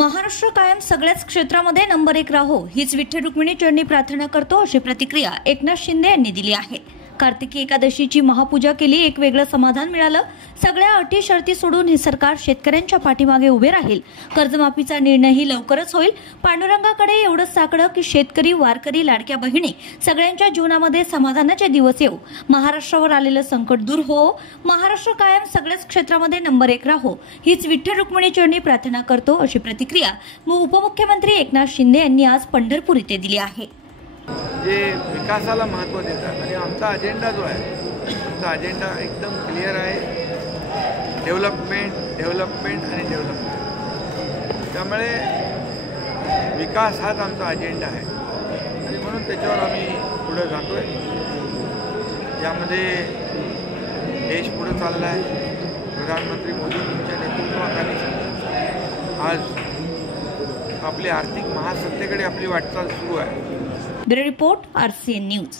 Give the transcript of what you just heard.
महाराष्ट्र कायम सगळ्याच क्षेत्रामध्ये नंबर 1 राहो हीच विठ्ठल रुक्मिणी चरणी प्रार्थना करतो अशी प्रतिक्रिया एकनाथ शिंदे यांनी दिली आहे। कार्तिकी एकादशीची महापूजा केली, एक वेगळं समाधान मिळालं। सगळ्या अटी शर्ती सोडून हे सरकार शेतकऱ्यांच्या पाठीमागे उभे राहील। कर्जमाफीचा निर्णयही लवकरच होईल। पांडुरंगाकडे एवढंच साकडं की शेतकरी, वारकरी, लाडक्या बहिणी सगळ्यांच्या जीवनामध्ये समाधानाचे दिवस येऊ। महाराष्ट्रावर आलेलं संकट दूर हो। महाराष्ट्र कायम सगळ्याच क्षेत्रामध्ये नंबर 1 राहो हीच विठ्ठल रुक्मिणी चरणी प्रार्थना करतो अशी प्रतिक्रिया उपमुख्यमंत्री एकनाथ शिंदे यांनी आज पंढरपूर इथे दिली आहे। जे विकासाला महत्त्व देतात आणि आमचा अजेंडा जो आहे, आमचा अजेंडा एकदम क्लिअर आहे, डेव्हलपमेंट आणि डेव्हलपमेंट। त्यामुळे विकास हाच आमचा अजेंडा आहे आणि म्हणून त्याच्यावर आम्ही पुढे जातोय। यामध्ये देश पुढे चालला आहे। प्रधानमंत्री मोदींच्या नेतृत्वाखाली आज आपली आर्थिक महासत्तेकडे आपली वाटचाल सुरू आहे। Bureau report, RCN news.